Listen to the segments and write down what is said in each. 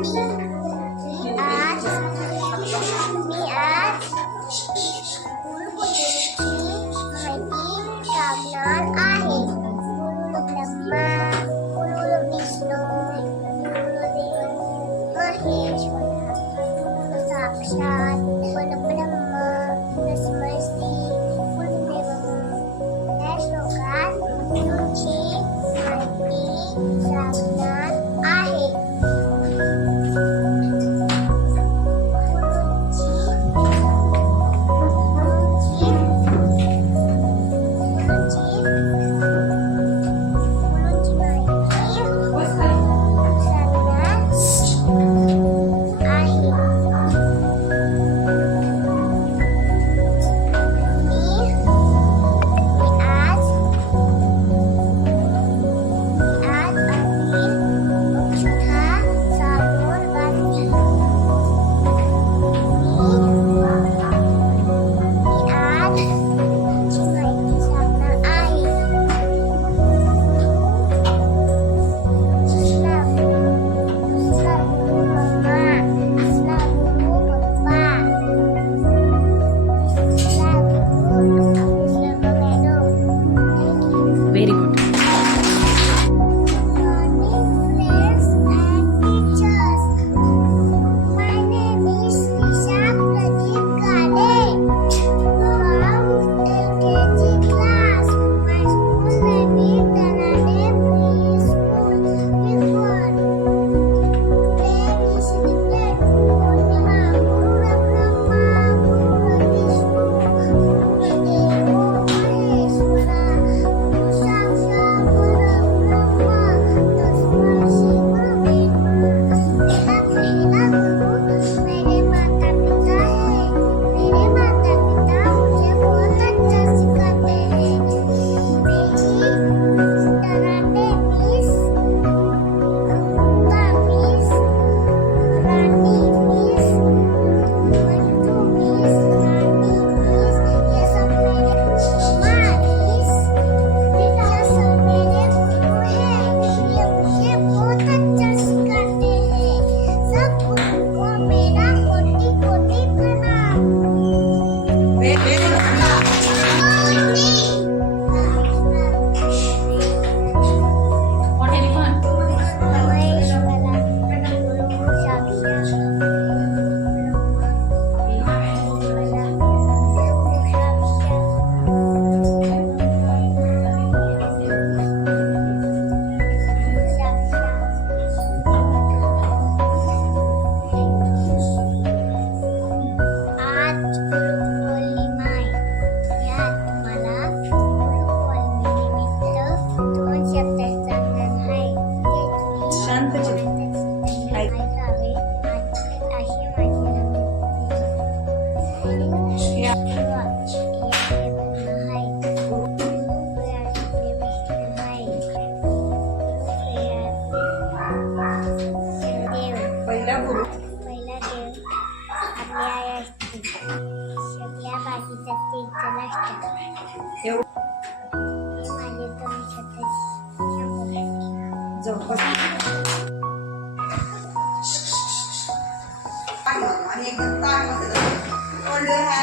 आज good.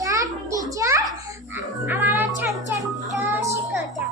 या teacher आम्हाला छान छान शिकवतात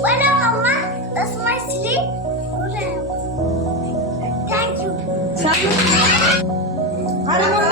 Bueno, Mama, that's my sleep. Thank you. Thank you.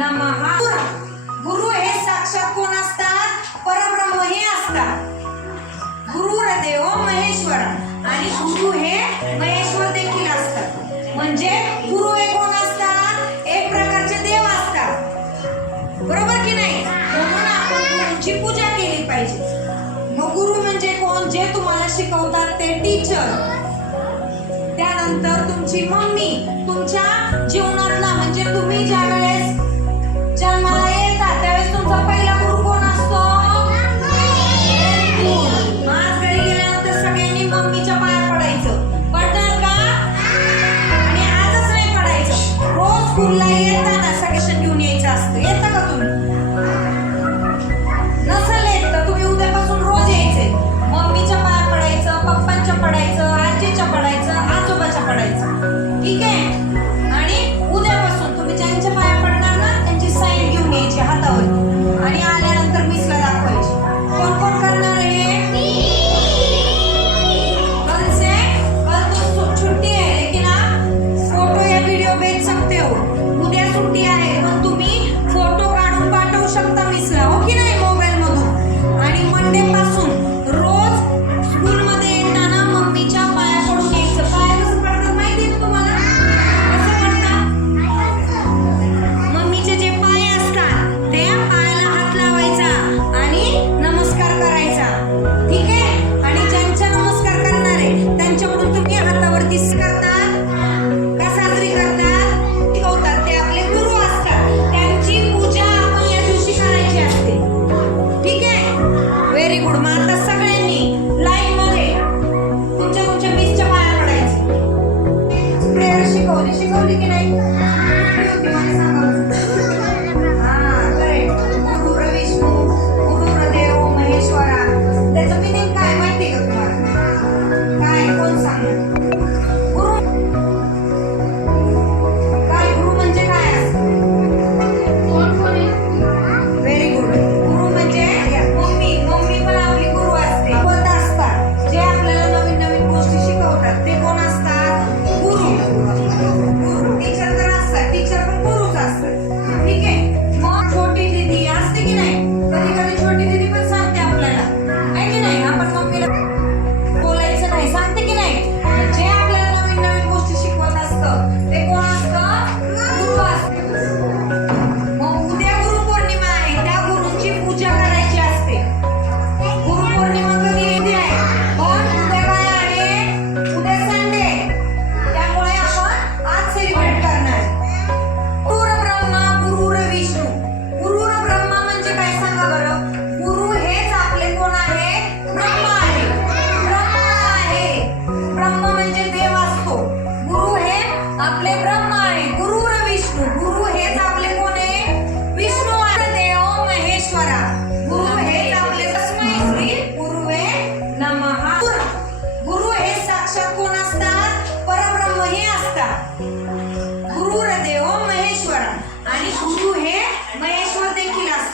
नमः. गुरु हे साक्षात कोण असतात? परब्रह्म हे असतात. गुरु हृदय हो महेश्वर. आणि गुरु हे महेश्वर देखील असतात. म्हणजे गुरु हे कोण असतात? एक प्रकारचे देव असतात. बरोबर की नाही? म्हणून आपण गुरुची पूजा केली पाहिजे. मग गुरु म्हणजे कोण? जे तुम्हाला शिकवतात ते टीचर त्यानंतर तुमची मम्मी तुमच्या जीवनातला म्हणजे तुम्ही ज्या वेळेस Sampai.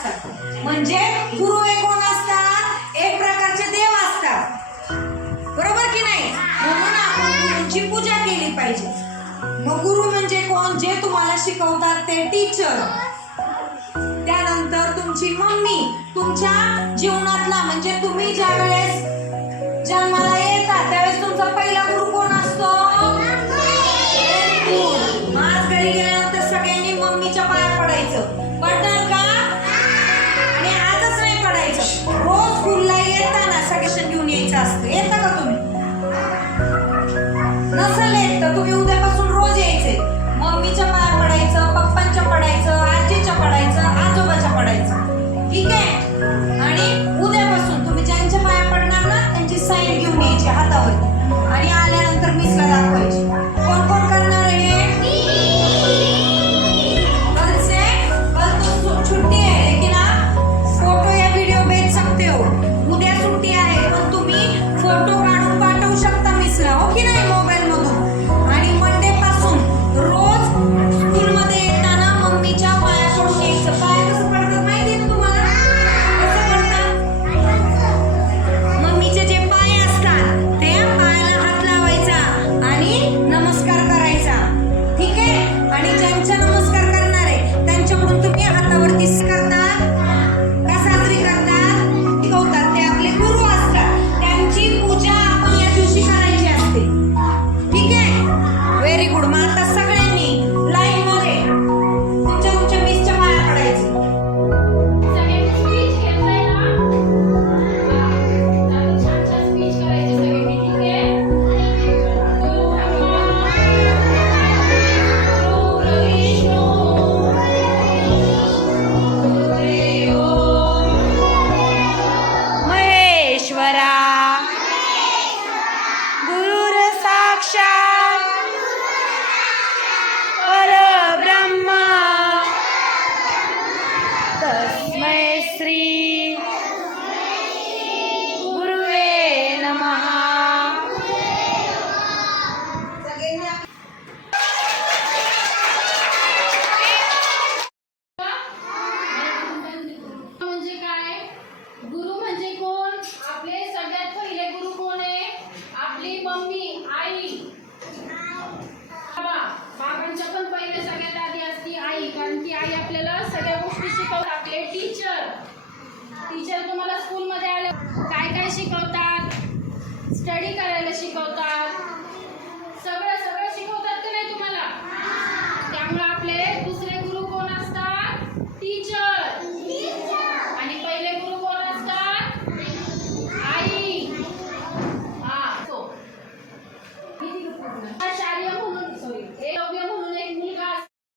असतात. म्हणजे गुरु हे कोण असतात? एक प्रकारचे देव असतात. बरोबर की नाही? म्हणून आपण गुरुची पूजा केली पाहिजे. मग गुरु म्हणजे कोण? जे तुम्हाला शिकवतात ते टीचर त्यानंतर तुमची मम्मी तुमच्या जीवनातला म्हणजे तुम्ही ज्या वेळेस जन्माला येतात त्यावेळेस तुमचा पहिला गुरु कोण असतो? आज घरी गेल्यानंतर सगळ्यांनी मम्मीच्या पाया पडायचं. स्कूलला येताना सगळ्याशन घेऊन यायचं असतं. येता का तुम्ही? नसेल येत तर तुम्ही उद्यापासून